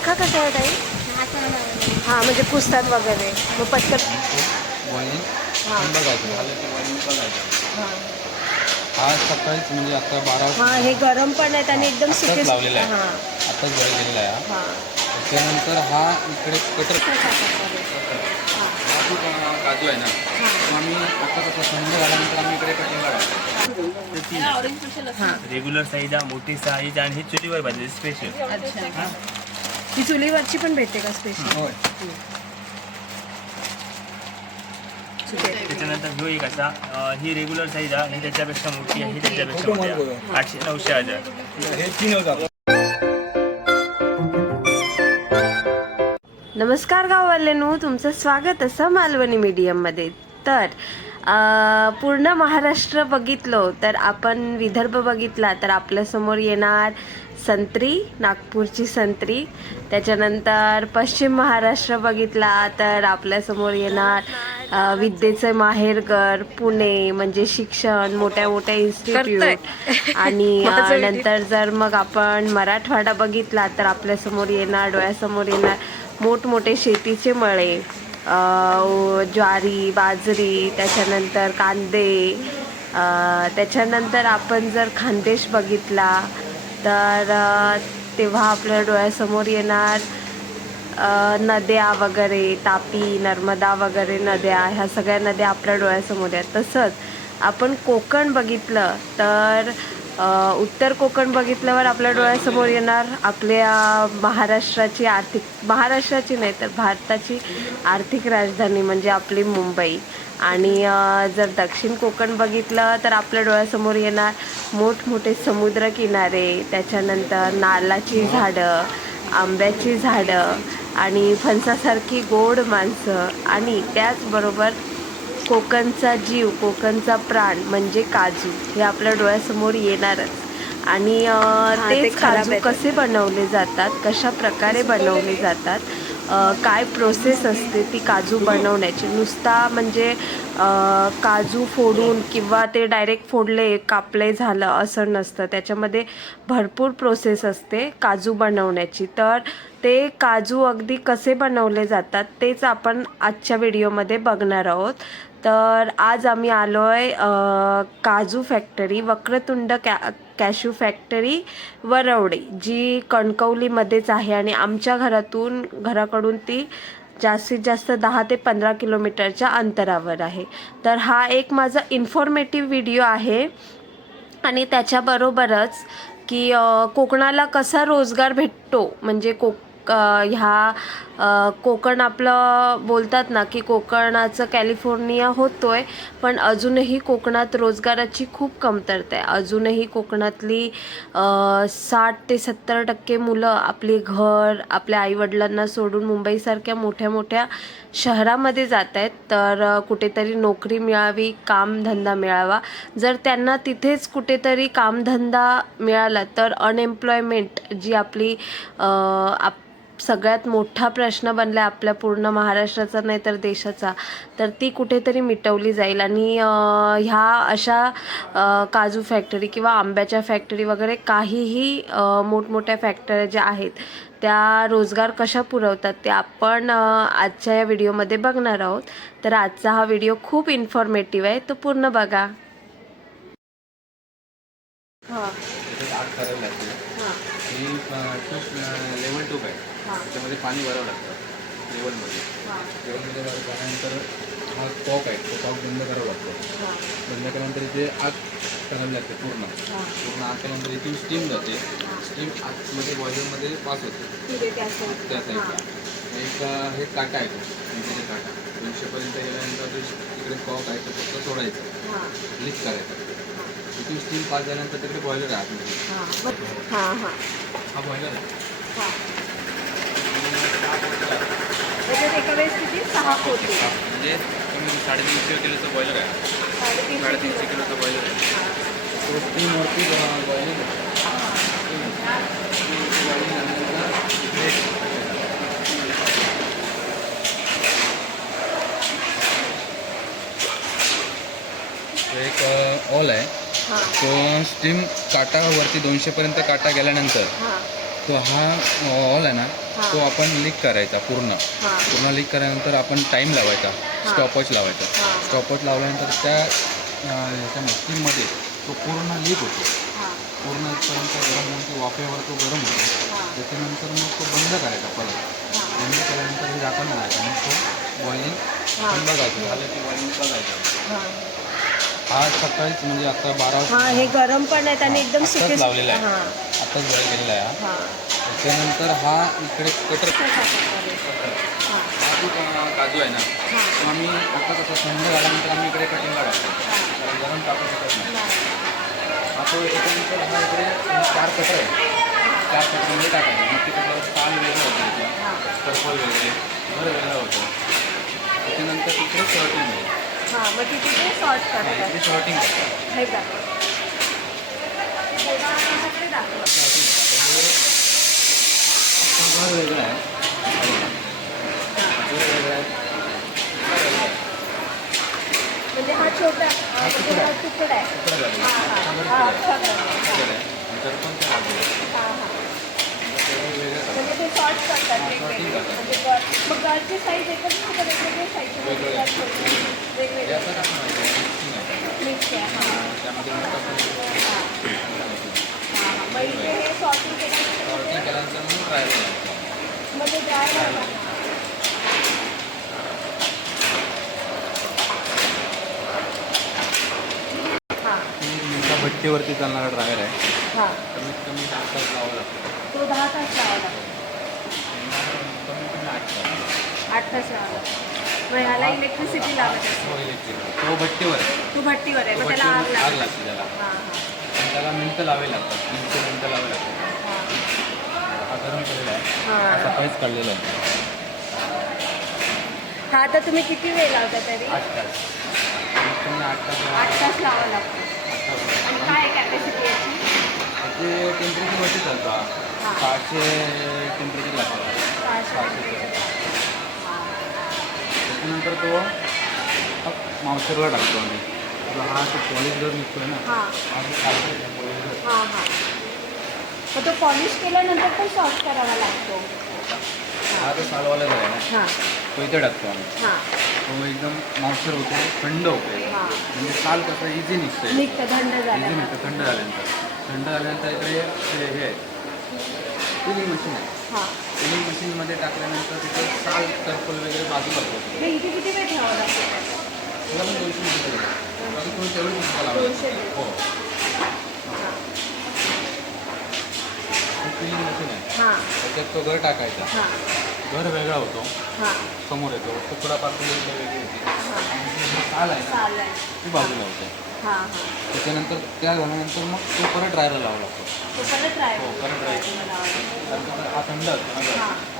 रखा कसं आहे ताई हां म्हणजे पुसतात वगैरे. मग पटकन. हां. हां. हा सकाळीच म्हणजे आता बारा हां हे गरम पण आहेत आणि एकदम सुके लावलेला आहे. हां. आताच वेळ गेलेला आहे हा. त्याच्यानंतर हा इकडे कटर काजू आहे ना. आम्ही आता कसं थंड झाल्यानंतर आम्ही इकडे कटिंग रेग्युलर साईज मोठी साईज आणि ही चुलीवर पाहिजे स्पेशल अच्छा. ही चुलीवरची पण भेटते का स्पेशल होय. त्याच्यानंतर ह्यो एक असा अं, ही रेग्युलर साईज आहे ही त्याच्यापेक्षा मोठी आहे ही त्याच्यापेक्षा मोठी आहे. आठशे नऊशे हजार. हे तीन होतात नमस्कार गाववाल्यांनो तुमचं स्वागत असं मालवणी मीडियममध्ये तर अं, पूर्ण महाराष्ट्र बघितलो तर आपण विदर्भ बघितला तर आपल्यासमोर येणार संत्री नागपूरची संत्री. त्याच्यानंतर पश्चिम महाराष्ट्र बघितला तर आपल्यासमोर येणार विद्येचं माहेरघर पुणे म्हणजे शिक्षण मोठ्या मोठ्या इन्स्टिट्यूट आणि नंतर जर मग आपण मराठवाडा बघितला तर आपल्यासमोर येणार डोळ्यासमोर येणार मोठमोठे शेतीचे मळे. ज्वारी बाजरी त्याच्यानंतर कांदे त्याच्यानंतर आपण जर खानदेश बघितला तर तेव्हा आपल्या डोळ्यासमोर येणार नद्या वगैरे तापी नर्मदा वगैरे नद्या ह्या सगळ्या नद्या आपल्या डोळ्यासमोर आहेत. तसंच आपण कोकण बघितलं तर उत्तर कोकण बघितल्यावर आपल्या डोळ्यासमोर येणार आपल्या महाराष्ट्राची आर्थिक महाराष्ट्राची नाही तर भारताची आर्थिक राजधानी म्हणजे आपली मुंबई. आणि जर दक्षिण कोकण बघितलं तर आपल्या डोळ्यासमोर येणार मोठमोठे समुद्रकिनारे त्याच्यानंतर नाल्लाची झाडं आंब्याची झाडं आणि फणसासारखी गोड माणसं आणि त्याचबरोबर कोकणचा जीव कोकणचा प्राण म्हणजे काजू हे आपल्या डोळ्यासमोर येणारच. आणि तेच काजू कसे बनवले जातात कशा प्रकारे बनवले जातात काय प्रोसेस असते ती काजू बनवण्याची? नुसता म्हणजे काजू फोडून किंवा ते डायरेक्ट फोडले कापले झालं असं नसतं. त्याच्यामध्ये भरपूर प्रोसेस असते काजू बनवण्याची. तर ते काजू अगदी कसे बनवले जातात तेच आपण आजच्या व्हिडिओमध्ये बघणार आहोत. तर आज आम्ही आलो आहे काजू फॅक्टरी वक्रतुंड कॅ कॅशू फॅक्टरी वरवडे जी कणकवलीमध्येच आहे आणि आमच्या घरातून घराकडून ती जास्तीत जास्त दहा ते पंधरा किलोमीटरच्या अंतरावर आहे. तर हा एक माझा इन्फॉर्मेटिव्ह व्हिडिओ आहे. आणि त्याच्याबरोबरच की कोकणाला कसा रोजगार भेटतो? म्हणजे कोक ह्या कोकण आपलं बोलतात ना की कोकणाचं कॅलिफोर्निया होतोय पण अजूनही कोकणात रोजगाराची खूप कमतरता आहे. अजूनही कोकणातली साठ ते सत्तर टक्के मुलं आपली घर आपल्या आईवडिलांना सोडून मुंबईसारख्या मोठ्या मोठ्या शहरामध्ये जात आहेत. तर कुठेतरी नोकरी मिळावी कामधंदा मिळावा. जर त्यांना तिथेच कुठेतरी कामधंदा मिळाला तर अनएम्प्लॉयमेंट जी आपली आप सगळ्यात मोठा प्रश्न बनला आहे आपल्या पूर्ण महाराष्ट्राचा नाही तर देशाचा. तर ती कुठेतरी मिटवली जाईल. आणि ह्या अशा काजू फॅक्टरी किंवा आंब्याच्या फॅक्टरी वगैरे काहीही मोठमोठ्या फॅक्टऱ्या ज्या आहेत त्या रोजगार कशा पुरवतात ते आपण आजच्या या व्हिडिओमध्ये बघणार आहोत. तर आजचा हा व्हिडिओ खूप इन्फॉर्मेटिव्ह आहे. तो पूर्ण बघा. हां. हां. ही लेवल टूप आहे त्याच्यामध्ये पाणी भरावं लागतं लेवलमध्ये. लेवलमध्ये भर- भरल्यानंतर हा कॉक आहे तो कॉक बंद करावा लागतो. बंद केल्यानंतर इथे आग करावी लागते पूर्ण. पूर्ण आग केल्यानंतर इथून स्टीम जाते. स्टीम आतमध्ये बॉयलरमध्ये पास होते. त्या साईडला एक हे. काटा आहे तो इथे काटा. दोनशेपर्यंत गेल्यानंतर जो तिकडे कॉक आहे तो फक्त सोडायचा. लिफ्ट करायचा. इथून स्टीम पास झाल्यानंतर तिकडे बॉयलर आहे आतमध्ये. हा. बॉयलर आहे. त्याच्यात एका वेळेस किती? सहा पोती म्हणजे साडेतीनशे किलोचं बॉयलर आहे. साडेतीनशे किलोचं बॉयलर आहे. एक ऑल आहे. हां. तो स्टीम काटावरती दोनशेपर्यंत काटा गेल्यानंतर हां. तो हा ऑल आहे ना. तो आपण लीक करायचा पूर्ण. पूर्ण लीक केल्यानंतर आपण टाईम लावायचा स्टॉपवॉच लावायचा. स्टॉपवॉच लावल्यानंतर त्या ह्याच्या मशीनमध्ये तो पूर्ण लीक होतो. पूर्ण इथपर्यंत गरम होऊन तो वाफेवर तो गरम होतो. त्याच्यानंतर मग तो बंद करायचा परत. बंद केल्यानंतर हे झाकण घालायचं मग तो बॉइलिंग बघायचं झालं की बॉइलिंग बघायचं. हां. हा सकाळीच म्हणजे आता बारा हां हे गरम पण आहेत आणि एकदम सुके लावलेला आहे. आताच बॉईल केलेला आहे हा. त्याच्यानंतर हा इकडे कटर जो अं, काजू आहे ना. तो आम्ही आता कसं थंड झाल्यानंतर आम्ही इकडे कटिंगला टाकतो कारण गरम टाकू शकत नाही. हा तो त्याच्यानंतर हा इकडे चार कटर आहे चार कटरमध्ये टाकायचे. मग ते त्याच्यावर ताल वेगळं होतं त्याचं पर्पल वगैरे बरं वेगळं होतं. त्याच्यानंतर तिकडे शॉर्टिंग आहे. हां मग तिथे ते सॉर्ट करतात. इकडे शॉर्टिंग करतात. हे बोटा माझ्याकडे दाखव शॉर्टिंग करतात घर वेगळं आहे म्हणजे हा छोटा तुकडा हां. हां हा हां. हां हां. म्हणजे ते शॉर्ट करतात. म्हणजे मग साईज एकच का वेगवेगळे साईजचे वेगवेगळे. मिक्स आहे हां त्यामध्ये मोठा पण हां हां हां मग इथे हे सॉर्टिंग केल्यानंतर शॉर्टिंग केल्यानंतर मग ड्राय करायचं मग ते ड्राय झालं ती तुमच्या भट्टीवरती चालणारा ड्रायर आहे. हां. कमीत कमी दहा तास लावावं लागतं. तो दहा तास लावावा लागतो. कमीत कमी आठ तास आठ तास लावावा लागतो. मग ह्याला इलेक्ट्रिसिटी लागत असते तो भट्टीवर आहे. तू भट्टीवर आहे. तो मग त्याला आग भट्टीवर आग लागते. लागते त्याला. हां हां. त्याला मिनटं लावे लागतात. तीनशे मिनटं लावे लागतात. हा गरम केलेला आहे. हां. सकाळीच काढलेला आहे. हा आता तुम्ही किती वेळ लावता तरी? आठ तास. कमीत कमी आठ तास लावा- आठ तास लावा लागतो. आठ तास आणि काय कॅपॅसिटी याची? ते टेम्परेचरवरती चालतो हां. हा. सहाशे टेम्परेचर लागतं. सहाशे त्याच्यानंतर तो मावसरला टाकतो आम्ही. हा तो पॉलिश जर निघतोय ना हां. हा जो काढतोय ना polish जर, हां हां. मग तो पॉलिश केल्यानंतर पण सॉफ्ट करावा लागतो. हा जो सालवाला जर आहे ना हां. तो इथे टाकतो आम्ही. हां. तो एकदम मावसर होतो थंड होतो. एकदम. हां. म्हणजे साल कसं इझी निघतंय. निघतं थंड इझी झालं निघतं थंड झाल्यानंतर. थंड झाल्यानंतर इकडे हे हे कुलिंग मशीन आहे. हां. कुलिंग मशीनमध्ये टाकल्यानंतर तिथं साल टर्पल वगैरे बाजूला होतो मग इथे किती वेळ ठेवावं लागतं? तुला पण दोनशे मिनिटं बाकी थोडी तेवढी पुस्तकं लावायची दोनशे मिनिटं. हो. कुलिंग मशीन आहे त्याच्यात तो घर टाकायचा. हां. घर वेगळा होतो. हां. समोर येतो. तुकडा पासून वेगळी होती साल आहे. चालेल ती बाजूला होते. हां हां. त्याच्यानंतर त्या झाल्यानंतर मग तो परत ड्रायला लावा लागतो. तो परत हो, परत try. कारण का हा थंड असतो ना हां.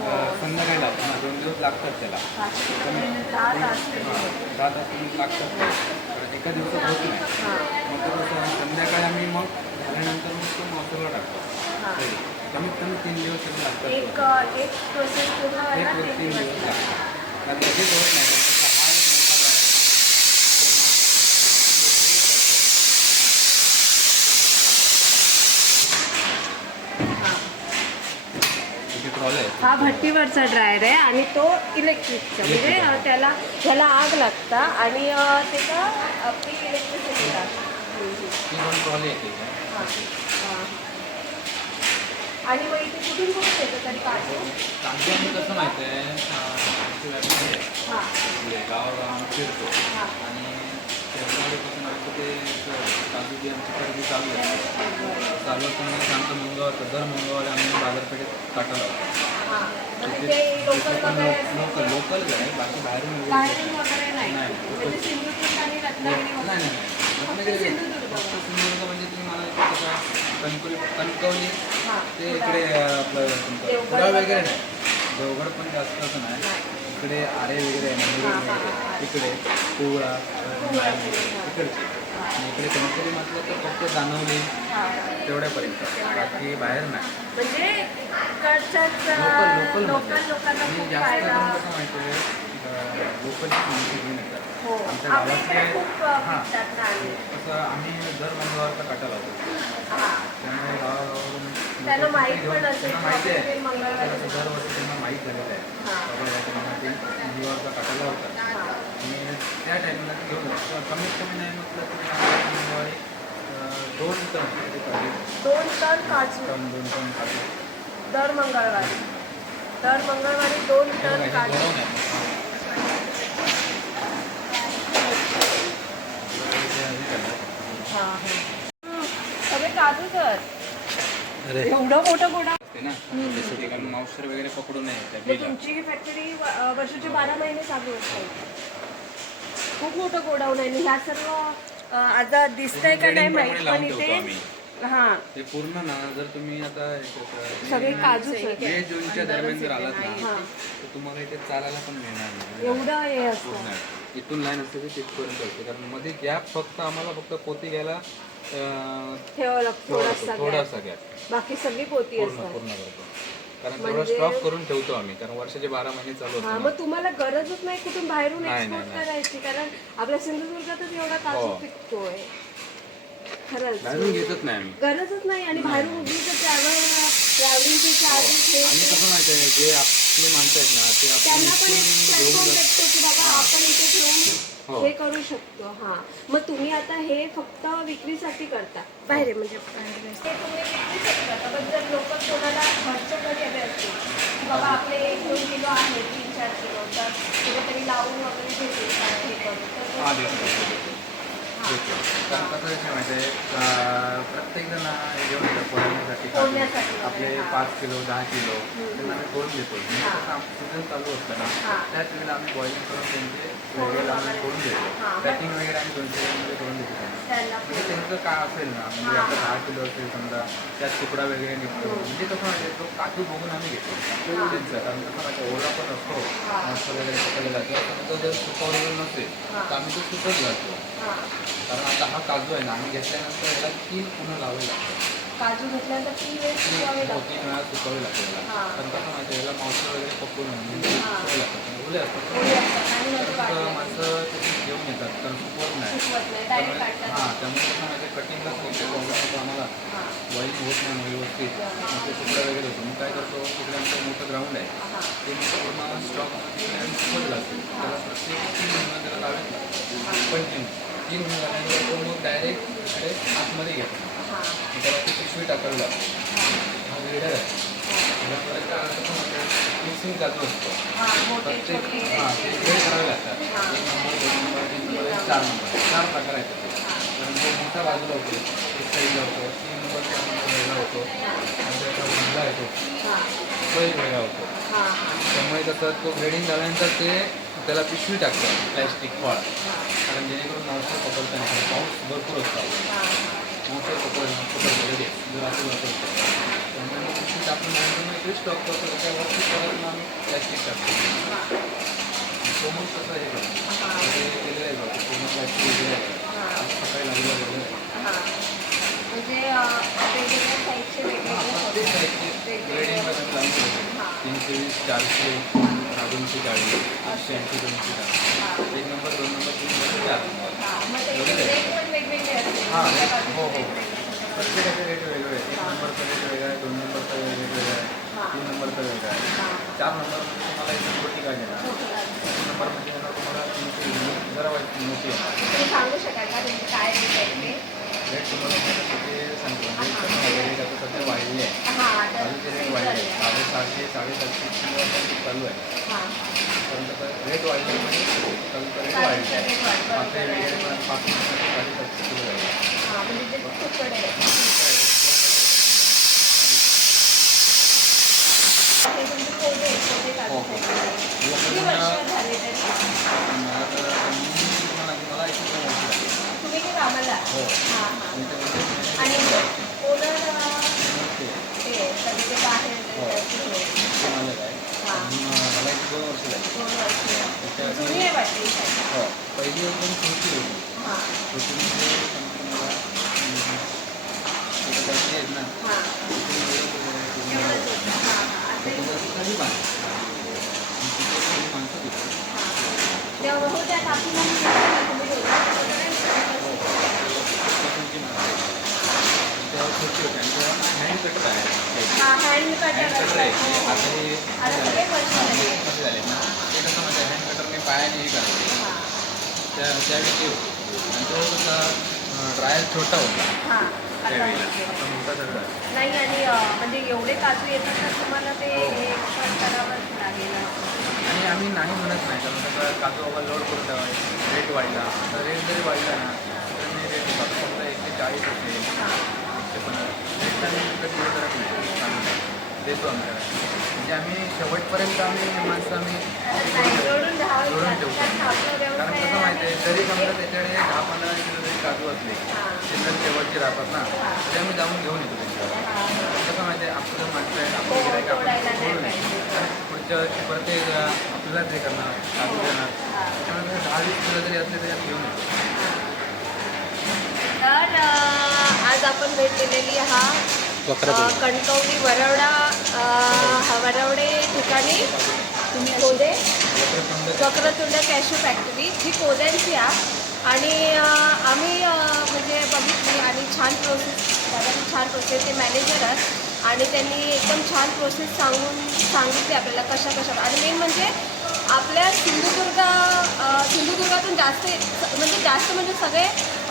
संध्याकाळी लागतो ना दोन दिवस लागतात त्याला. दहा तास पण लागतात एका दिवसात होत नाही. मग कसं संध्याकाळी आम्ही मग झाल्यानंतर मग तो मसाला टाकतो. हां. कमीत कमी तीन दिवस लागतात. एक तीन दिवस लागतात. लगेच होत नाही कारण त्याचा हा एक मोठा आहे. हां इथे ट्रॉले आहे हा भट्टीवरचा ड्रायर आहे आणि तो इलेक्ट्रिकचा म्हणजे त्याला त्याला आग लागता आणि त्याचा आपली इलेक्ट्रिसिटी आणि मग इथे कुठून कुठून येतं तरी कसं माहिती आहे हां. गावागाव फिरतो आणि ते काजू आमची खरेदी चालू आहे चालू असताना आमचं मंगळवार दर मंगळवारी आम्ही बाजारपेठेत काटायला लावतो. लोकल लोकल आहे बाकी बाहेरून नाही. सिंधुदुर्ग म्हणजे तुम्ही मला कणकवली कणकवली हां. ते इकडे आपलं देवगड वगैरे. नाही. देवगड पण जास्त असं नाही. इकडे आरे वगैरे आहे. इकडे कोवळा इकडचे. आणि इकडे कणकवली म्हटलं तर फक्त जाणवली तेवढ्यापर्यंत. बाकी बाहेर नाही. म्हणजे इकडच्याच लोकल लोकांना खूप फायदा. हो. आपल्या इकडे खूप विकतात ना आणि कसं आम्ही दर मंगळवारचा काटा लावतो. त्यामुळे गावागावरून त्यांना माहीत पण असेल की मंगळवारी दरवर्षी त्यांना माहीत झालेलं आहे. मंगळवारचा काटा लावतात. आणि त्या टायमाला ते घेऊन कमीत कमी नाही म्हटलं तरी मंगळवारी दोन टन दोन टन काजू. दोन टन काजू. दर मंगळवारी. दर मंगळवारी दोन हे टन हे. हे हे. हां हां. सगळे काजू एवढं मोठं गोडा. मावसर वगैरे पकडू नये त्या बिला. तुमची ही फॅक्टरी वर्षाचे बारा महिने चालू असते खूप मोठं गोडाऊन आहे आणि ह्या सर्व आता दिसतंय का नाही माहीत पण इथे. हा. ते पूर्ण ना जर तुम्ही आता सगळे मे- काजूच आहेत. मे जूनच्या दरम्यान जर आलात ना हा. तर तुम्हाला इथे चालायला पण मिळणार नाही. एवढं हे असतं. पूर्ण. इथून लाईन असते ती तिथपर्यंत असते. कारण मध्ये गॅप फक्त आम्हाला फक्त पोती घ्यायला अं, ठेवावं लागतं. ठेवावा थोडासा लागतो, gap. थोडासा गॅप बाकी सगळी पोती पूर्ण असतात. पूर्ण करतो कारण थोडा म्हणजे- स्टॉक करून ठेवतो आम्ही. कारण वर्षाचे बारा महिने चालू हा असतो मग तुम्हाला गरजच नाही कुठून बाहेरून नाही, एक्सपोर्ट नाही. करायची. कारण आपल्या सिंधुदुर्गातच एवढा काजू हो. पिकतोय. खरंच. बाहेरून घेतच नाही आम्ही. गरजच नाही आणि बाहेरून उगीच ट्रॅव्हल ट्रॅव्हलिंगचे चार्जेस हे. आणि कसं माहिती आहे जे आपले माणसं आहेत ना ते आपले त्यांना पण एक इथून प्लॅटफॉर्म घेऊन जातात. भेटतो की बाबा आपण इथे ठेवून हो. हे करू शकतो. हा. मग तुम्ही आता हे फक्त विक्रीसाठी करता. बाहेर आहे म्हणजे बाहेर आहे. हे तुम्ही पण जर लोक कोणाला घरच्या घरी हवे असतील? की बाबा आपले एक दोन किलो आहे तीन चार किलो तर कुठेतरी लावून वगैरे घेतील. हे तर हा, देतो. कारण कसं माहिती आहे अं, प्रत्येक जण हे घेऊन येतात वगैरे, आपले. पाच किलो दहा किलो. त्यांना आम्ही फोडून देतो म्हणजे. कसं सीझन चालू असतं ना. त्याच वेळेला आम्ही बॉइलिंग करून त्यांचे वगैरे. फोडून देतो हा. पॅकिंग वगैरे आम्ही दोनशे ग्रॅममध्ये करून देतो त्यांना म्हणजे त्यांचं काय असेल ना म्हणजे हा. आता दहा किलो असेल समजा त्यात तुकडा वगैरे निघतो हम्म. म्हणजे कसं माहिती तो काजू बघून आम्ही घेतो हा. त्यांचं कारण कसं माहिती ओला पण असतो हा. मस्त वगैरे पकडलेला किंवा समजा जर सुकवलेलं नसेल हा. तर आम्ही तो सुकत घालतो हा. कारण आता हा काजू आहे ना आम्ही घेतल्यानंतर याला तीन पुन्हा लावावे लागतात काजू घेतल्यानंतर तीन वेळेस तीन शिजवावे हो, लागतात तीन वेळा सुकवावे लागतात याला हा. कारण कसं माहिती याला मांस वगैरे पकडून म्हणजे हा. सुकवावे लागतात ओले असतात. ओले असतात आणि तर नंतर काढले. माणसं त्याची घेऊन येतात. कारण सुकवत नाही. सुकवत नाही. डायरेक्ट त्यामुळे काढतात. हां त्यामुळे कसं माहिती कटिंगलाच मोठे प्रॉब्लेम होतो आम्हाला. हा. वाईट होत नाही व्यवस्थित. मग ते तुकडा वगैरे होतो. मग काय करतो? तिकडे आमचं मोठं ग्राउंड आहे. हा. ते मग पूर्ण स्टॉक सुकवत घालतो त्याला प्रत्येक तीन महिना त्याला लावायच लागतं कंटिन्यू तीन महिने झाल्यानंतर तो मग डायरेक्ट इकडे आतमध्ये घेतो. त्याला ती पिशवी टाकावी लागते हा. वेगळा आहे असतं मिक्सिंग असतो हा, प्रत्येक हां ते ग्रेड करावे लागतात एक नंबर आणि चार नंबर चार प्रकार आहेत कारण मोठा बाजूला होतो एक साईडला होतो तीन नंबर चार नंबर वेगळा होतो आणि त्याचा उजला येतो तो एक वेगळा होतो त्यामुळे कसं तो ग्रेडिंग झाल्यानंतर ते त्याला पिशवी टाकतात प्लॅस्टिक फळ कारण जेणेकरून माणसं पकडतात पाऊस भरपूर असतो मावसं पकड वापरतो त्यामुळे मग टाकून मग इकडे स्टॉक करतो परत मग आम्ही प्लॅस्टिक टाकतो. मग कसं हे केलेलं आहे बघा. पूर्ण प्लॅस्टिक आहे. सकाळी लागलं वगैरे आहे. म्हणजे वेगवेगळ्या साईजचे वेगवेगळे ग्रेडिंग. तीनशे वीस चारशे दोनशे चाळीस एकशे ऐंशी दोनशे हा. चाळीस एक नंबर दोन नंबर तीन नंबर चार नंबर हा. हा, हो. प्रत्येकाचे रेट वेगळे आहेत एक. नंबरचा रेट वेगळा आहे दोन नंबरचा रेट वेगळा आहे. तीन नंबरचा वेगळा आहे. चार नंबरमध्ये तुम्हाला एक देणार छोटे असतील. तीन नंबरमध्ये येणार तुम्हाला तीनशे जरा वाईट मोठी आहे तुम्ही सांगू शकाल का म्हणजे काय रेट तुम्हाला माहिती आहे, ते सांगतो म्हणजे कसं वगैरे आता सध्या वाढली आहे काजूचे रेट वाढले साडेसहाशे साडेसातशे किलो चालू आहे हा. कसं रेट वाढल्यामुळे काजूचा रेट वाढला रेट वाढ- आपले बरोबर आहे. वगैरे पण पाच साडेसातशे किलो झाले हा, म्हणजे. हे कोडे ते कामाला हो. हां हां आणि ओनर ते कधी ते बाहेर हो. हो. आलेलं आहे हां आणि मला एक दोन वर्ष लागली दोन वर्ष जुनी आहे वाटते ही शाखा. हो पहिली एकदम छोटी होती हां छोटी म्हणजे समजा मला, अं, आता जाती आहेत ना हां तिथे म्हणजे, अं, एवढंच होतं हां आता तिथे ही- खाली माणसं आणि तिथे खाली माणसं तिथे हां. तेव्हा हो त्या काकीला मी हँड कटर आहे हां, आता सगळे झाले ना ते कसं म्हणजे हँड कटरने पायाने हे करायचे त्या त्यावेळी ते आणि तो कसा ड्रायर छोटा होता हां. त्यावेळेला आता मोठा नाही आणि म्हणजे एवढे काजू येतात तर तुम्हाला ते हे करावंच लागेल आणि आम्ही नाही म्हणत नाही कारण कसं काजू बाबा लोड करून ठेवाय रेट वाढला तर रेट जरी वाढला ना तर मी रेट फक्त एकशे चाळीस होते एकशे पन्नास रेट आम्ही करत नाही देतो आम्ही म्हणजे आम्ही शेवटपर्यंत आम्ही माणसं आम्ही जोडून ठेवतो कारण कसं माहिती आहे जरी समजा त्याच्याकडे दहा पंधरा किलो जरी काजू असले त्याच्यात शेवटचे राहतात ना ते आम्ही जाऊन घेऊन येतो त्यांच्यावर कसं माहिती आहे आपलं माणसं आहे हो, आपलं गिऱ्हाईक आपण तोडायला नाही पुढच्या परत ते आपल्यालाच हे करणार काजू देणार हां. त्यामुळे दहा वीस किलो जरी असले तरी आम्ही घेऊन येतो तर आज आपण भेट दिलेली हा कणकवली वरवडा हा वरवडे ठिकाणी कोदे वक्रतुंड कॅशू फॅक्टरी जी कोद्यांची आहे. आणि आम्ही म्हणजे बघितली आणि छान प्रोसेस दादानी छान प्रोसेस ते मॅनेजर आहेत. आणि त्यांनी एकदम छान प्रोसेस सांगून सांगितली आपल्याला कशा कशा आणि मेन म्हणजे आपल्या सिंधुदुर्ग सिंधुदुर्गातून जास्त म्हणजे जास्त म्हणजे सगळे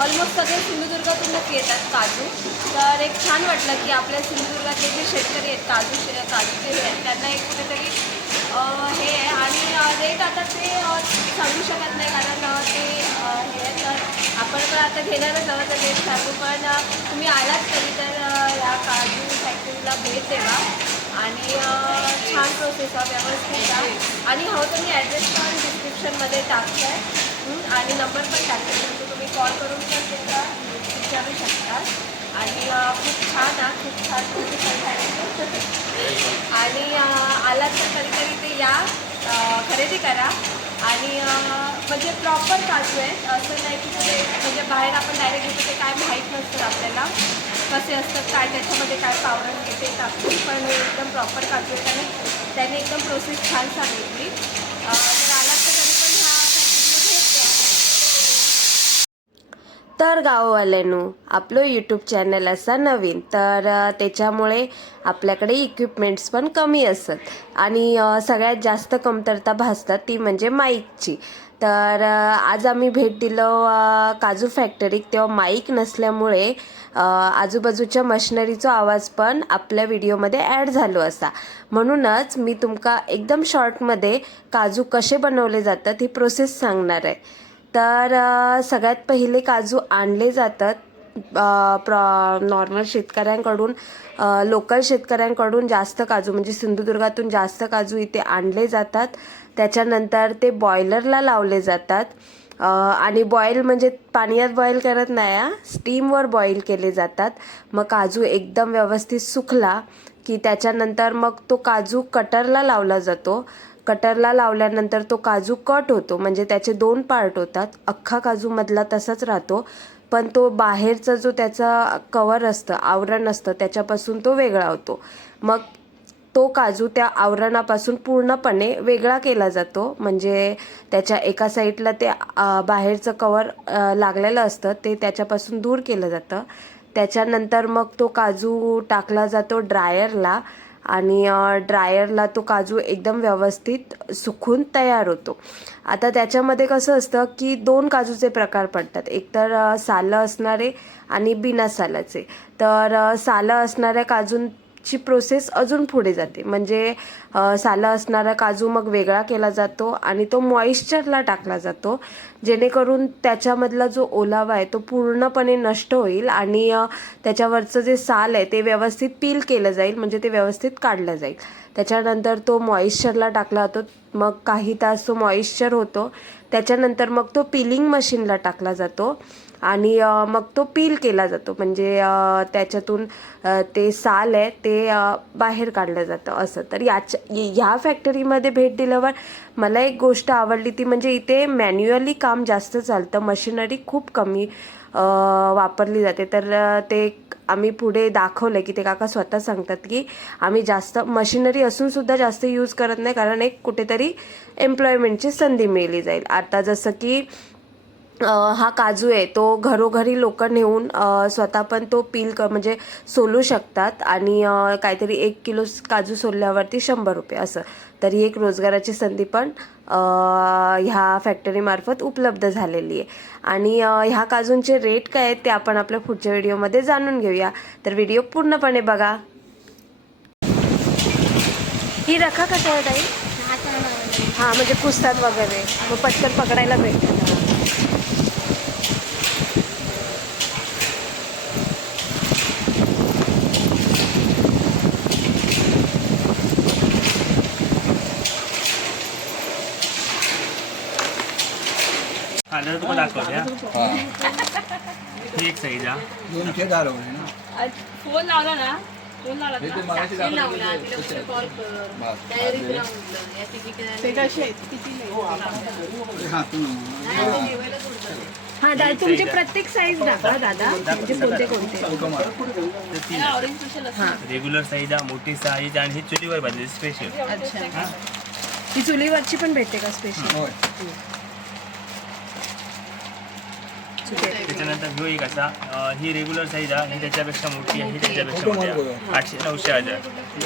ऑलमोस्ट सगळे सिंधुदुर्गातूनच येतात काजू. तर एक छान वाटलं की आपल्या सिंधुदुर्गातले जे शेतकरी आहेत काजू शे काजूचे आहेत त्यांना एक कुठेतरी हे आहे. आणि रेट आता ते सांगू शकत नाही कारण ते हे आहे तर आपण पण आता घेणारच आहोत तर रेट सांगू. पण तुम्ही आलात तरी तर या काजू फॅक्टरीला भेट देवा. आणि छान प्रोसेस आहे व्यवस्थित आहे. आणि हो तर मी ॲड्रेस पण डिस्क्रिप्शनमध्ये टाकतो. आहे आणि नंबर पण टाकतो. तर म्हणजे तुम्ही कॉल करून पण त्याचा विचारू शकता. आणि खूप छान आहे खूप छान आणि आलात तर कधीतरी ते या खरेदी करा. आणि म्हणजे प्रॉपर काजू आहेत. असं नाही की ते म्हणजे बाहेर आपण डायरेक्ट घेतो ते काय माहीत नसतं आपल्याला. कसे असतात काय त्याच्यामध्ये काय पावडर हे टाकून पण एकदम प्रॉपर काजू त्याने त्याने एकदम प्रोसेस छान सांगितली. तर आलात तर पण तर गाववाल्यांनो आपलं यूट्यूब चॅनल असा नवीन तर त्याच्यामुळे आपल्याकडे इक्विपमेंट्स पण कमी असत आणि सगळ्यात जास्त कमतरता भासतात ती म्हणजे माईकची तर आज आम्ही भेट दिलो काजू फॅक्टरीत तेव्हा माईक नसल्यामुळे आजूबाजूच्या मशिनरीचा आवाज पण आपल्या व्हिडिओमध्ये ॲड झालो असा. म्हणूनच मी तुमका एकदम शॉर्टमध्ये काजू कसे बनवले जातात ही प्रोसेस सांगणार आहे. तर सगळ्यात पहिले काजू आणले जातात प्रॉ नॉर्मल शेतकऱ्यांकडून लोकल शेतकऱ्यांकडून जास्त काजू म्हणजे सिंधुदुर्गातून जास्त काजू इथे आणले जातात. त्याच्यानंतर ते बॉयलरला लावले जातात. आणि बॉईल म्हणजे पाण्यात बॉईल करत नाही हा. स्टीमवर बॉईल केले जातात. मग काजू एकदम व्यवस्थित सुकला की त्याच्यानंतर मग तो काजू कटरला लावला जातो. कटरला लावल्यानंतर तो काजू कट होतो. म्हणजे त्याचे दोन पार्ट होतात. अख्खा काजू मधला तसाच राहतो. पण तो बाहेरचा जो त्याचा कवर असतं आवरण असतं त्याच्यापासून तो वेगळा होतो. मग तो काजू त्या आवरणापासून पूर्णपणे वेगळा केला जातो. म्हणजे त्याच्या एका साईडला ते बाहेरचं कवर लागलेलं असतं ते त्याच्यापासून दूर केलं जातं. त्याच्यानंतर मग तो काजू टाकला जातो ड्रायरला आणि ड्रायरला तो काजू एकदम व्यवस्थित सुकून तयार होतो. आता त्याच्यामध्ये कसं असतं की दोन काजूचे प्रकार पडतात. एक तर सालं असणारे आणि बिना सालाचे. तर सालं असणाऱ्या ची प्रोसेस अजून पुढे जाते. म्हणजे अ, सालं असणारा काजू मग वेगळा केला जातो आणि तो मॉइश्चरला टाकला जातो. जेणेकरून त्याच्यामधला जो ओलावा आहे तो पूर्णपणे नष्ट होईल आणि त्याच्यावरचं जे साल आहे ते व्यवस्थित पील केलं जाईल. म्हणजे ते व्यवस्थित काढलं जाईल. त्याच्यानंतर तो मॉइश्चरला टाकला जातो. मग काही तास तो मॉइश्चर होतो. त्याच्यानंतर मग तो पिलिंग मशीनला टाकला जातो. आणि मग तो पील केला जातो. म्हणजे त्याच्यातून ते साल आहे ते बाहेर काढलं जातं असं. तर याच्या ह्या फॅक्टरीमध्ये भेट दिल्यावर मला एक गोष्ट आवडली ती म्हणजे इथे मॅन्युअली काम जास्त चालतं. मशिनरी खूप कमी वापरली जाते. तर ते आम्ही पुढे दाखवलं की ते काका स्वतः सांगतात की आम्ही जास्त मशिनरी असून सुद्धा जास्त यूज करत नाही. कारण एक कुठेतरी एम्प्लॉयमेंटची संधी मिळली जाईल. आता जसं की हा काजू आहे तो घरोघरी लोक नेऊन स्वतः पण तो पील क म्हणजे सोलू शकतात आणि काहीतरी एक किलो काजू सोलल्यावरती शंभर रुपये असं. तर ही एक रोजगाराची संधी पण ह्या फॅक्टरीमार्फत उपलब्ध झालेली आहे. आणि ह्या काजूंचे रेट काय आहेत ते आपण आपल्या पुढच्या व्हिडिओमध्ये जाणून घेऊया. तर व्हिडिओ पूर्णपणे बघा. ही रखा कसं आहे ताई? हां म्हणजे पुसतात वगैरे. मग पटकन पकडायला भेटतात हा जरा तुम्हाला दाखवते हा हा ही एक साईज हा दोनशे दहा रुपये ना। फोन लावला ना फोन लावला हे ते मगाशी दाखवले ते कसे आहेत? बस, ते कसे आहेत किती नाही हा, तू ना. हा। दादा तुमचे प्रत्येक साईज दाखवा दादा म्हणजे कोणते कोणते फोटो मार. तर तीन ऑरेंज स्पेशल असते रेग्युलर साईज हा मोठी साईज आणि ही चुलीवर भाजली स्पेशल अच्छा। ही। चुलीवरची पण भेटते का स्पेशल त्याच्यानंतर ह्यो एक असा ही रेग्युलर साईज हा ही त्याच्यापेक्षा मोठी आहे ही त्याच्यापेक्षा मोठी आहे. आठशे नऊशे हजार.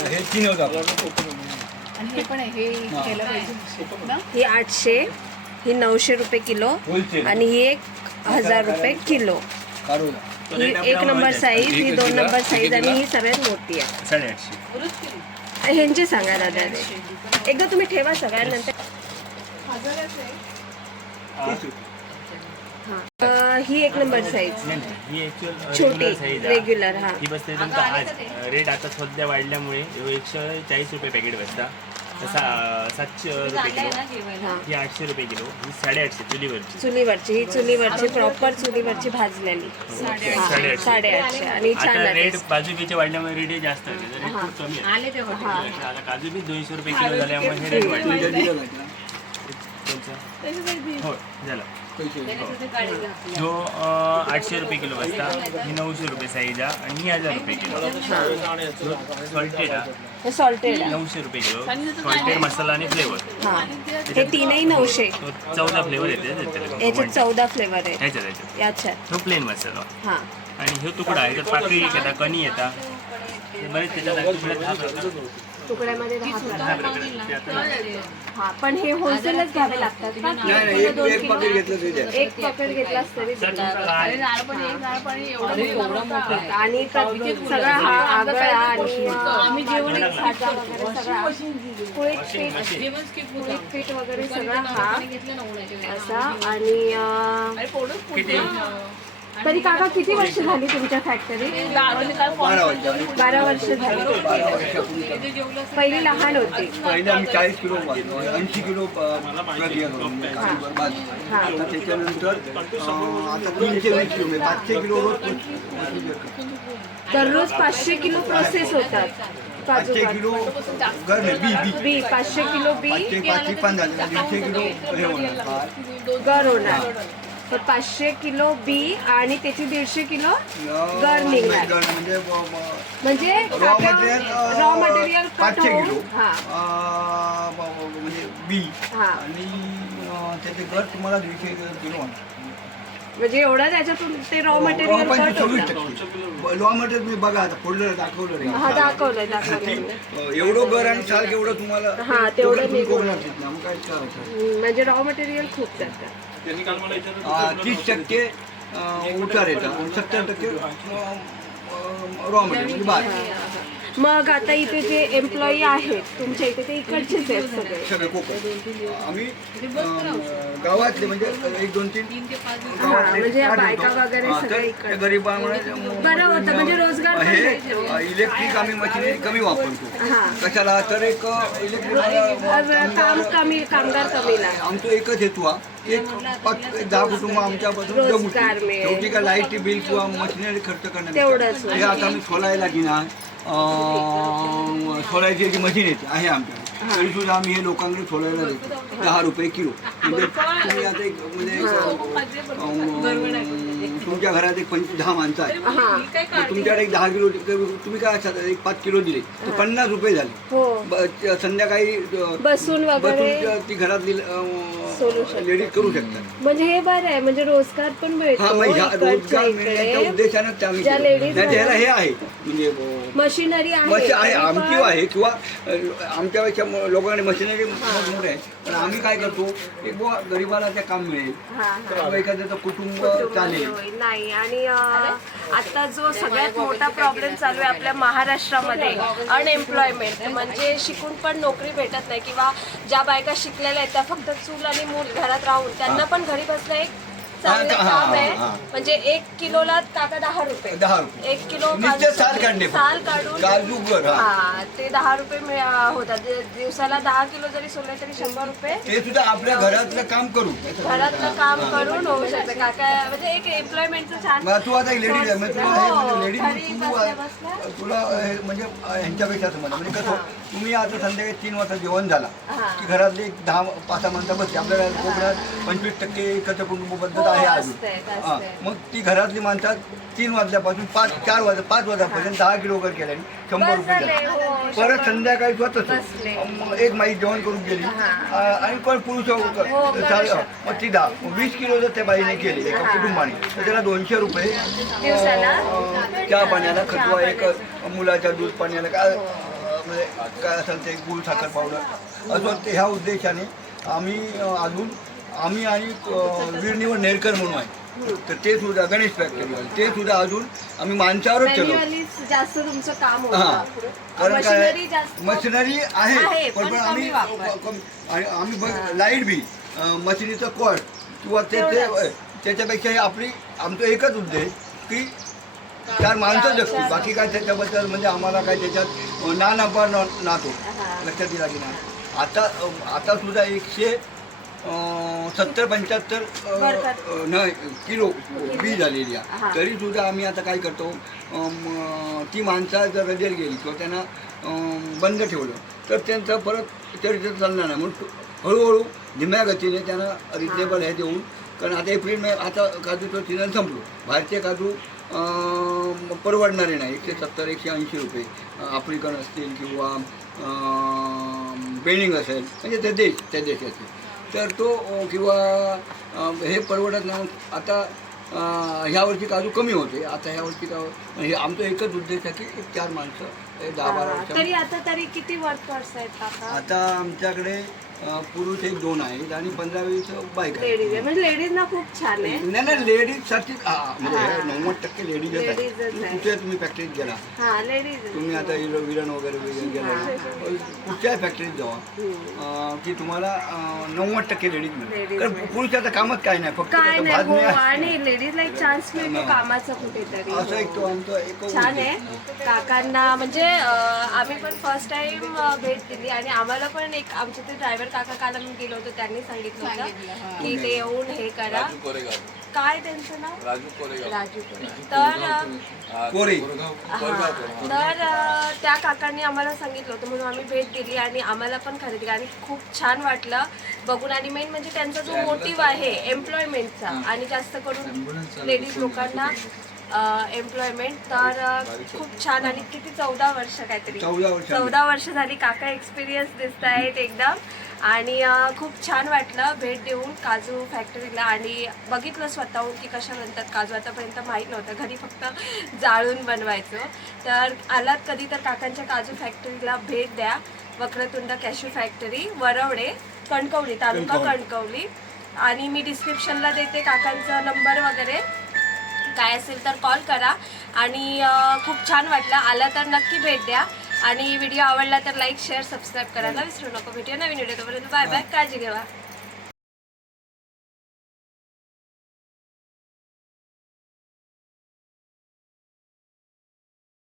हे तीन होता. आणि हे आहे हे ही. आठशे ही नऊशे रुपये किलो आणि ही एक हजार रुपये किलो. ही एक नंबर साईज ही दोन नंबर साईज आणि ही सगळ्यात मोठी आहे. साडेआठशे ह्यांचे सांगा दादा. एकदा तुम्ही ठेवा सगळ्यांनंतर. हा. ही एक नंबर साईज ही छोटी रेग्युलर साईज आहे. रेग्युलर हा. ही बसते तुमचा आज. रेट आता सध्या वाढल्यामुळे ह्यो एकशे चाळीस रुपये पॅकेट बसता. तसा अं, सातशे रुपये किलो. हा. ही आठशे रुपये किलो. ही साडेआठशे चुलीवरची. चुलीवरची ही चुलीवरची प्रॉपर चुलीवरची भाजलेली. हा, साडेआठशे. साडेआठशे. आणि छान आता लागते रेट काजू बीचे वाढल्यामुळे रेट जास्त आहे. तर रेट खूप कमी आहे. आले ते हा. आता काजू बी दोनशे रुपये किलो झाल्यामुळे हे रेट वाढले? हो झालं. जो अं, आठशे रुपये किलो बसता ही नऊशे रुपये साईज आहे आणि ही हजार रुपये किलो. सॉल्टेड आहे. हे सॉल्टेड आहे. नऊशे रुपये किलो. सॉल्टेड मसाला आणि फ्लेवर हा. हे तीनही नऊशे. चौदा फ्लेवर येते. याच्यात चौदा फ्लेवर आहे. ह्याच्यात याच्यात. तो प्लेन मसाला. हा. आणि हे तुकडा आहे त्यात पाकळी एक येतात कणी येतात. बरेच त्याच्यात तुकडे दहा प्रकार तुकड्यामध्ये दहा हा पण हे होलसेलच घ्यावे लागतात का नाही एक एक पाकिट घेतलं तरी द्या. एक घेतलास तरी झाड पण एक झाड पण एवढं मोठं आहे. आणि प्रत्येक सगळा हा आगळा आणि आम्ही जेवण एक भाज्या वगैरे सगळा. कुळीत पीठ जेवण skip होतं. कुळीत पीठ वगैरे सगळा हा घेतलं ना उन्हाच्या. असा आणि अं, अरे पोटच किती? तरी काका किती वर्ष झाली तुमच्या फोन बारा वर्ष झाली. पहिली लहान होती. पहिले आम्ही चाळीस किलो भाजलो ऐंशी किलो. हा. आता त्याच्यानंतर अं, आता तीनशे वीस किलो म्हणजे पाचशे किलो. दररोज पाचशे किलो प्रोसेस होतात. पाचशे किलो बी बी. पाचशे किलो बी. पाचशे दीडशे किलो हे होणार. गर होणार. तर पाचशे किलो बी आणि त्याची दीडशे किलो गर निघणार. गर म्हणजे ब- म्हणजे रॉ मटेरियल मटेरियल कट होऊन किलो. हा. म्हणजे बी. हा. आणि त्याचे घर तुम्हाला दीडशे किलो म्हणजे एवढं त्याच्यातून ते रॉ मटेरियल कट होतं रॉ मटेरियल तुम्ही बघा आता फोल्डर दाखवलं हा दाखवलंय अं, एवढं घर आणि साल केवढं तुम्हाला हा, तेवढं म्हणजे रॉ मटेरियल खूप जातं अं, तीस टक्के उतार येतात. सत्तर टक्के रॉ मटेरियल म्हणजे बाद मग आता इथे जे एम्प्लॉई आहेत तुमच्या इथे ते इकडचेच आहेत सगळे. सगळे कोकण. आम्ही अं, गावातले म्हणजे एक दोन तीन म्हणजे या बायका वगैरे हा, सगळे तर इकडे. बरं होतं, म्हणजे रोजगार पण हे. इलेक्ट्रिक आम्ही मशिनरी कमी वापरतो. कशाला? तर एक इलेक्ट्रिक अ, काम कमी कामगार कमी लागतात आमचं एकच हेतू हा एक पाच एक दहा कुटुंब आमच्यापासून जमू. रोजगार मिळेल. शेवटी काय लाइट बिल किंवा मशिनरी खर्च करण्यात तेवढंच. हे आता आम्ही सोलायला घेणार. सोलायची जी मशीन येते आहे आमच्याकडे. तरी सुद्धा आम्ही हे लोकांकडे सोलायला देतो. दहा रुपये किलो. म्हणजे तुम्ही आता एक म्हणजे तुमच्या घरात एक पंचवीस दहा माणसं आहेत. हा. तर तुमच्याकडे एक दहा किलो तुम्ही काय अच्छा, एक पाच किलो दिले तर पन्नास रुपये झाले. हो. ब- संध्याकाळी अं, बसून वगैरे. बसून ती घरातली Solution. लेडीज करू शकतात. म्हणजे हे बरं आहे म्हणजे रोजगार पण हा मिळतो मग ह्या इकडच्या रोजगार मिळण्याच्या इकडे उद्देशानं ते आम्ही ज्या केलं. ladies नाही तर ह्याला हे. आहे. म्हणजे अं, मशिनरी आहे. आमची आहे किंवा अं, आमच्यापेक्षा म- लोकांकडे मशिनरी मोठे आहे. पण आम्ही काय करतो एक बुवा गरीबाला ते काम मिळेल. हा, हा. किंवा एखाद्याचं कुटुंब कुटुंब चालेल. होईल. नाही. आणि अं, आता जो सगळ्यात मोठा प्रॉब्लेम चालू आहे आपल्या महाराष्ट्रामध्ये अनएम्प्लॉयमेंट म्हणजे शिकून पण नोकरी भेटत नाही किंवा ज्या बायका शिकलेल्या आहेत त्या फक्त चूल आणि मूल घरात राहून त्यांना पण घरी बसलं एक चांगलं हा, काम आहे. हा. म्हणजे एक किलोला काका दहा रुपये. दहा रुपये. एक किलो नुसते साल काढणे फक्त. साल काढून हा. हा ते दहा रुपये मिळा- होतात. दि- दिवसाला दहा किलो जरी सोडले तरी शंभर रुपये. ते सुद्धा आपल्या घरातलं काम करू. घरातलं काम करून होऊ शकतं. काका म्हणजे एक एम्प्लॉयमेंटचं छान मग तू आता एक लेडीज आहे. म्हणजे तुला हे हो, म्हणजे लेडीज घरी बसल्या. तुला हे म्हणजे ह्यांच्यापेक्षा समजा म्हणजे कसं तुम्ही आता संध्याकाळी तीन वाजता जेवण झाला. हा. की घरातले एक दहा पाच सहा माणसं बसते आपल्याला कोकणात पंचवीस टक्के एकत्र कुटुंब पद्धत हो, आहे असते, अजून. हा. मग ती घरातली माणसं तीन वाजल्यापासून पाच चार वाज पाच वाजल्यापर्यंत दहा किलो वगैरे केल्याने शंभर बस रुपये झाले, झाले. हो, परत शंभर. संध्याकाळी स्वतःच बसले. एक माई जेवण करून गेली हा. आ- आणि कोण पुरुष हो, करू चालेल. शकतात. मग ती दहा वीस किलो जर त्या बाईने केली एका कुटुंबाने तर त्याला दोनशे रुपये दिवसाला अं, चहा पाण्याला खतवा एक मुलाच्या दूध पाण्याला काय अं, म्हणजे काय असेल ते गुळ साखर पावडर असं ते ह्या उद्देशाने आम्ही अं, अजून आम्ही आणि वीरनिवर नेरकर म्हणून आहे. तर ते सुद्धा गणेश फॅक्टरी ते सुद्धा अजून आम्ही माणसावरच चलो मॅन्युअली जास्त तुमचं काम हा. होतं कारण काय मशिनरी आहे, पण पण आम्ही आणि आम्ही बघ लाइट बी मशिनीचं कॉस्ट किंवा ते. त्याच्यापेक्षा हे आपली आमचं एकच उद्देश की चार माणसं जगतील. बाकी काय त्याच्याबद्दल म्हणजे आम्हाला काय त्याच्यात ना नातो. लक्षात दिला की नाही आता आता सुद्धा एकशे सत्तर पंच्याहत्तर नाही किलो बी झालेली. आहे. तरी सुद्धा आम्ही आता काय करतो ती माणसं जर रजेल गेली किंवा त्यांना बंद ठेवलं तर त्यांचं परत तरी ते चालणार नाही. म्हणून हळूहळू धीम्या गतीने त्यांना रिजनेबल हे. देऊन कारण आता एप्रिल मे आता काजूचं सीझन संपलो. बाहेरचे काजू परवडणारे नाही. एकशे सत्तर एकशे ऐंशी रुपये आफ्रिकन असतील किंवा बेनिंग असेल म्हणजे ते देश त्या देशाचे. तर तो किंवा हे परवडत नाही. आता अं, ह्या वर्षी काजू कमी होते. आता ह्या वर्षी का हे आमचं एकच उद्देश आहे की एक चार माणसं दहा बारा वर्ष तरी आता तरी किती वर्कर्स आहेत आता आमच्याकडे पुरुष एक दोन आहेत आणि पंधरा वीस बाईक आहेत. लेडीज आहे म्हणजे लेडीजना खूप छान आहे नाही नाही लेडीजसाठी म्हणजे हे. नव्वद टक्के लेडीजच आहे Ladies च आहे. कुठे तुम्ही फॅक्टरीत गेला? हा लेडीज तुम्ही आता इलो विरण वगैरे वगैरे गेला. कुठच्याही फॅक्टरीत जावा. अं, की तुम्हाला अं, नव्वद टक्के लेडीज मिळेल Ladies कारण मिळेल. पुरुषाचं कामच काय नाही फक्त काय त्याचं नाही हो आणि लेडीजला एक चान्स मिळतो. कामाचा कुठेतरी. असं एक तो आमचा एक छान आहे. काकांना म्हणजे अं, आम्ही पण फर्स्ट टाइम भेट दिली आणि आम्हाला पण एक आमचे ते ड्रायव्हर काका काल आम्ही गेलो होतो त्यांनी सांगितलं होतं की ते येऊन हे करा. राजू कोरेगाव. काय त्यांचं नाव? राजू कोरेगाव. राजू कोरे. तर अं, हा, कोरे. कोरेगाव. कोरेगाव कोरेगाव. तर अं, त्या काकांनी आम्हाला सांगितलं होतं म्हणून आम्ही भेट दिली आणि आम्हाला पण खरेदी आणि खूप छान वाटलं. बघून आणि मेन म्हणजे त्यांचा जो मोटिव्ह आहे एम्प्लॉयमेंटचा आणि जास्त करून लेडीज लोकांना एम्प्लॉयमेंट तर अं, खूप छान. आणि किती चौदा वर्ष काहीतरी. चौदा वर्ष आम्ही. चौदा वर्ष झाली काका एक्सपिरियन्स दिसत आहेत एकदम. आणि खूप छान वाटलं भेट देऊन काजू फॅक्टरीला आणि बघितलं स्वतःहून की कशा बनतात काजू. आतापर्यंत माहीत नव्हतं. घरी फक्त जाळून बनवायचं. तर आलात कधी तर काकांच्या काजू फॅक्टरीला भेट द्या. Vakratunda cashew factory Varavade Kankavli taluka Kankavli. आणि मी डिस्क्रिप्शनला देते काकांचा नंबर वगैरे. काय असेल तर कॉल करा. आणि खूप छान वाटलं. आला तर नक्की भेट द्या. आणि व्हिडिओ आवडला तर लाईक शेअर सबस्क्राईब करायला विसरू नको. भेटूया नवीन व्हिडिओ तोपर्यंत बाय बाय काळजी घेवा